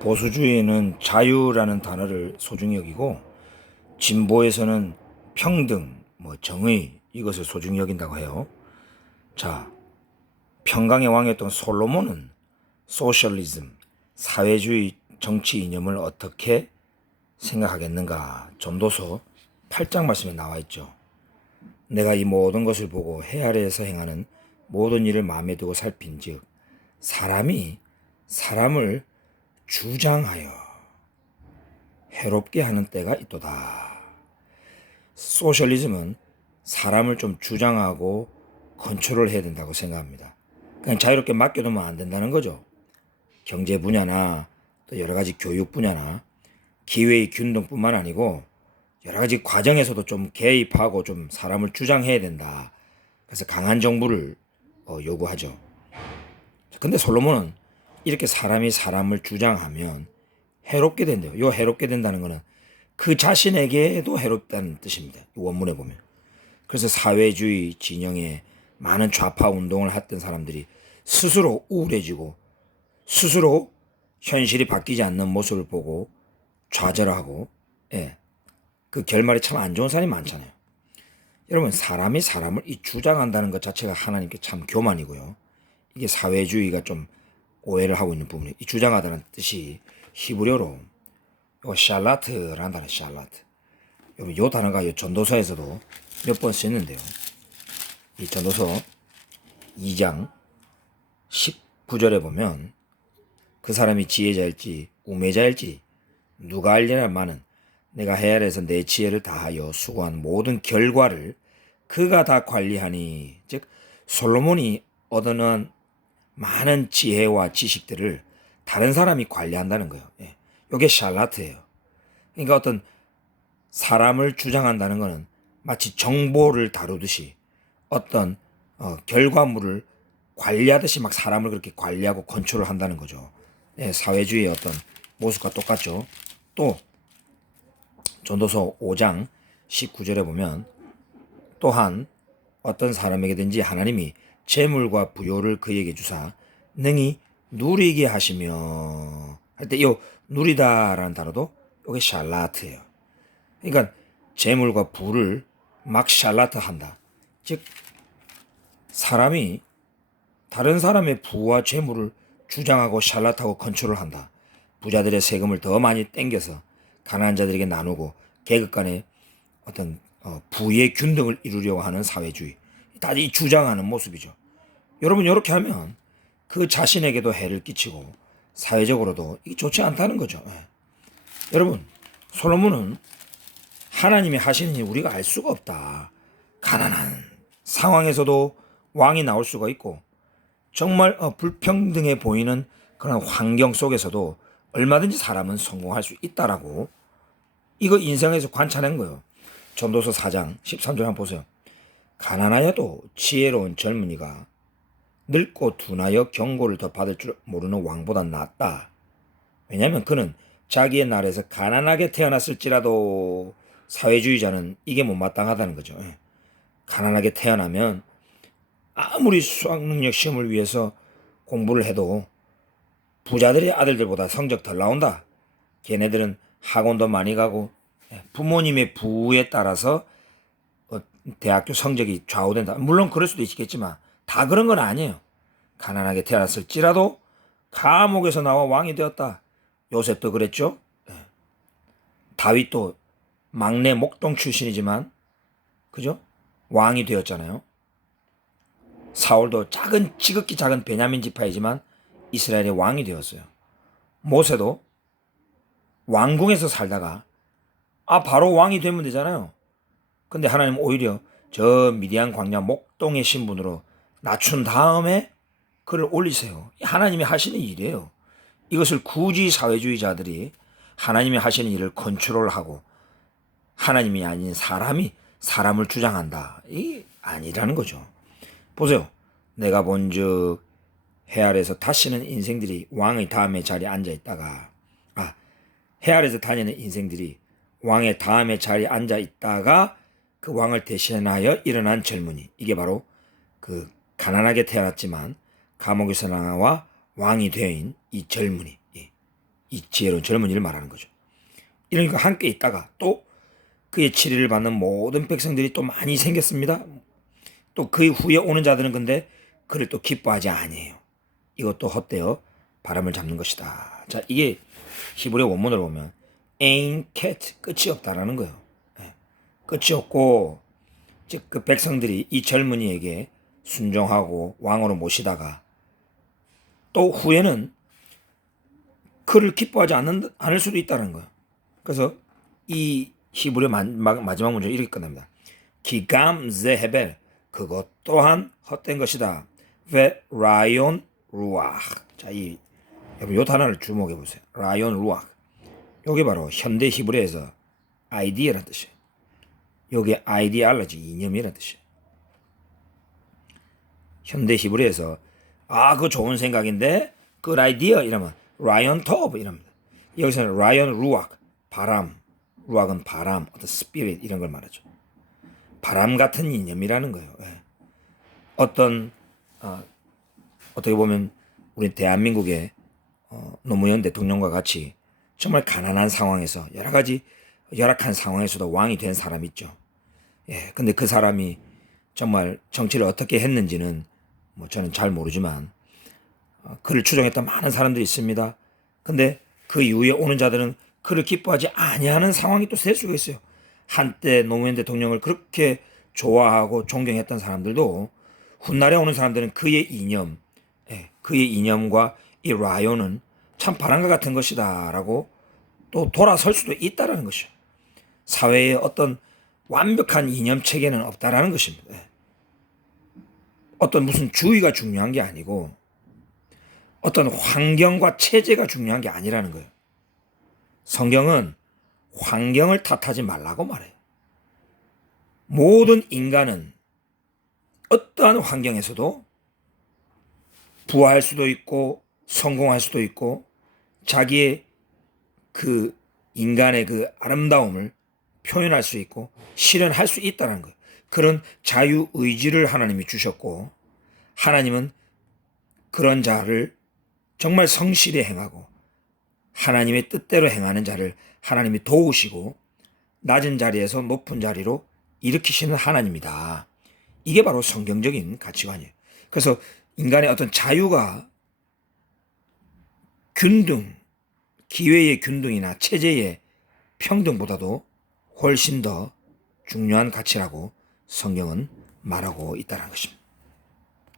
보수주의는 자유라는 단어를 소중히 여기고 진보에서는 평등, 정의 이것을 소중히 여긴다고 해요. 자, 평강의 왕이었던 솔로몬은 소셜리즘, 사회주의 정치 이념을 어떻게 생각하겠는가? 전도서 8장 말씀에 나와 있죠. 내가 이 모든 것을 보고 해 아래에서 행하는 모든 일을 마음에 두고 살핀즉 사람이 사람을 주장하여 해롭게 하는 때가 있도다. 소셜리즘은 사람을 좀 주장하고 컨트롤 해야 된다고 생각합니다. 그냥 자유롭게 맡겨두면 안 된다는 거죠. 경제 분야나 또 여러 가지 교육 분야나 기회의 균등뿐만 아니고 여러 가지 과정에서도 좀 개입하고 좀 사람을 주장해야 된다. 그래서 강한 정부를 요구하죠. 근데 솔로몬은 이렇게 사람이 사람을 주장하면 해롭게 된대요. 요 해롭게 된다는 거는 그 자신에게도 해롭다는 뜻입니다. 원문에 보면. 그래서 사회주의 진영에 많은 좌파 운동을 했던 사람들이 스스로 우울해지고 스스로 현실이 바뀌지 않는 모습을 보고 좌절하고, 그 결말이 참 안 좋은 사람이 많잖아요. 여러분, 사람이 사람을 주장한다는 것 자체가 하나님께 참 교만이고요. 이게 사회주의가 좀 오해를 하고 있는 부분이, 이 주장하다는 뜻이 히브리어로 샬라트라는 단어, 샬라트. 여러분, 이 단어가 이 전도서에서도 몇 번 쓰였는데요. 이 전도서 2장 19절에 보면 그 사람이 지혜자일지 우매자일지 누가 알려나마는 내가 해 아래에서 내 지혜를 다하여 수고한 모든 결과를 그가 다 관리하니. 즉 솔로몬이 얻어낸 많은 지혜와 지식들을 다른 사람이 관리한다는 거예요. 이게 샬라트예요. 그러니까 어떤 사람을 주장한다는 것은 마치 정보를 다루듯이 어떤 결과물을 관리하듯이 막 사람을 그렇게 관리하고 컨트롤한다는 거죠. 사회주의의 어떤 모습과 똑같죠. 또 전도서 5장 19절에 보면 또한 어떤 사람에게든지 하나님이 재물과 부요를 그에게 주사 능히 누리게 하시며 할 때 이 누리다라는 단어도 이게 샬라트예요. 그러니까 재물과 부를 막 샬라트 한다. 즉 사람이 다른 사람의 부와 재물을 주장하고 샬라트하고 컨트롤한다. 부자들의 세금을 더 많이 땡겨서 가난한 자들에게 나누고 계급 간의 어떤 부의 균등을 이루려고 하는 사회주의. 다 이 주장하는 모습이죠. 여러분, 이렇게 하면 그 자신에게도 해를 끼치고 사회적으로도 이게 좋지 않다는 거죠. 여러분, 솔로몬은 하나님이 하시는 일 우리가 알 수가 없다. 가난한 상황에서도 왕이 나올 수가 있고 정말 불평등해 보이는 그런 환경 속에서도 얼마든지 사람은 성공할 수 있다라고 이거 인생에서 관찰한 거예요. 전도서 4장 13절 한번 보세요. 가난하여도 지혜로운 젊은이가 늙고 둔하여 경고를 더 받을 줄 모르는 왕보다 낫다. 왜냐하면 그는 자기의 나라에서 가난하게 태어났을지라도 사회주의자는 이게 못마땅하다는 거죠. 가난하게 태어나면 아무리 수학능력 시험을 위해서 공부를 해도 부자들의 아들들보다 성적 덜 나온다. 걔네들은 학원도 많이 가고 부모님의 부에 따라서 대학교 성적이 좌우된다. 물론 그럴 수도 있겠지만 다 그런 건 아니에요. 가난하게 태어났을지라도 감옥에서 나와 왕이 되었다. 요셉도 그랬죠. 다윗도 막내 목동 출신이지만 그죠? 왕이 되었잖아요. 사울도 지극히 작은 베냐민 지파이지만 이스라엘의 왕이 되었어요. 모세도 왕궁에서 살다가 바로 왕이 되면 되잖아요. 근데 하나님 오히려 저 미디안 광야 목동의 신분으로 낮춘 다음에 그를 올리세요. 하나님이 하시는 일이에요. 이것을 굳이 사회주의자들이 하나님이 하시는 일을 컨트롤하고 하나님이 아닌 사람이 사람을 주장한다. 이게 아니라는 거죠. 보세요. 내가 본즉 해 아래에서 다시는 인생들이 왕의 다음에 자리에 앉아 있다가 해 아래에서 다니는 인생들이 왕의 다음에 자리에 앉아 있다가 그 왕을 대신하여 일어난 젊은이. 이게 바로 그 가난하게 태어났지만 감옥에서 나와 왕이 되어인 이 젊은이. 이 지혜로운 젊은이를 말하는 거죠. 이러니까 함께 있다가 또 그의 치리를 받는 모든 백성들이 또 많이 생겼습니다. 또 그 후에 오는 자들은 근데 그를 또 기뻐하지 아니에요. 이것도 헛되어 바람을 잡는 것이다. 자, 이게 히브리 원문을 보면 ain't cat, 끝이 없다라는 거예요. 끝이 없고, 즉 그 백성들이 이 젊은이에게 순종하고 왕으로 모시다가 또 후에는 그를 기뻐하지 않을 수도 있다는 거예요. 그래서 이 히브리 마지막 문제 이렇게 끝납니다. 기감 제헤벨, 그것 또한 헛된 것이다. 베 라이온 루아흐. 자, 여러분 요 단어를 주목해 보세요. 라이온 루아흐. 요게 바로 현대 히브리에서 아이디어라는 뜻이에요. 요게 아이디알러지, 이념이라는 뜻이에요. 현대 히브리에서 그거 좋은 생각인데 good idea 이러면 라이온 토브 이럽니다. 여기서는 라이온 루아흐, 바람. 루아흐는 바람, 어떤 스피릿 이런 걸 말하죠. 바람 같은 이념이라는 거예요. 어떻게 보면 우리 대한민국의 노무현 대통령과 같이 정말 가난한 상황에서 여러 가지 열악한 상황에서도 왕이 된 사람 있죠. 근데 그 사람이 정말 정치를 어떻게 했는지는 뭐 저는 잘 모르지만 그를 추종했던 많은 사람들이 있습니다. 근데 그 이후에 오는 자들은 그를 기뻐하지 아니하는 상황이 또 될 수가 있어요. 한때 노무현 대통령을 그렇게 좋아하고 존경했던 사람들도 훗날에 오는 사람들은 그의 이념과 이 라이온은 참 바람과 같은 것이다라고 또 돌아설 수도 있다라는 것이죠. 사회에 어떤 완벽한 이념 체계는 없다라는 것입니다. 어떤 무슨 주의가 중요한 게 아니고 어떤 환경과 체제가 중요한 게 아니라는 거예요. 성경은 환경을 탓하지 말라고 말해요. 모든 인간은 어떠한 환경에서도 부할 수도 있고 성공할 수도 있고 자기의 그 인간의 그 아름다움을 표현할 수 있고 실현할 수 있다는 거예요. 그런 자유의지를 하나님이 주셨고 하나님은 그런 자를 정말 성실히 행하고 하나님의 뜻대로 행하는 자를 하나님이 도우시고 낮은 자리에서 높은 자리로 일으키시는 하나님이다. 이게 바로 성경적인 가치관이에요. 그래서 인간의 어떤 자유가 균등, 기회의 균등이나 체제의 평등보다도 훨씬 더 중요한 가치라고 성경은 말하고 있다는 것입니다.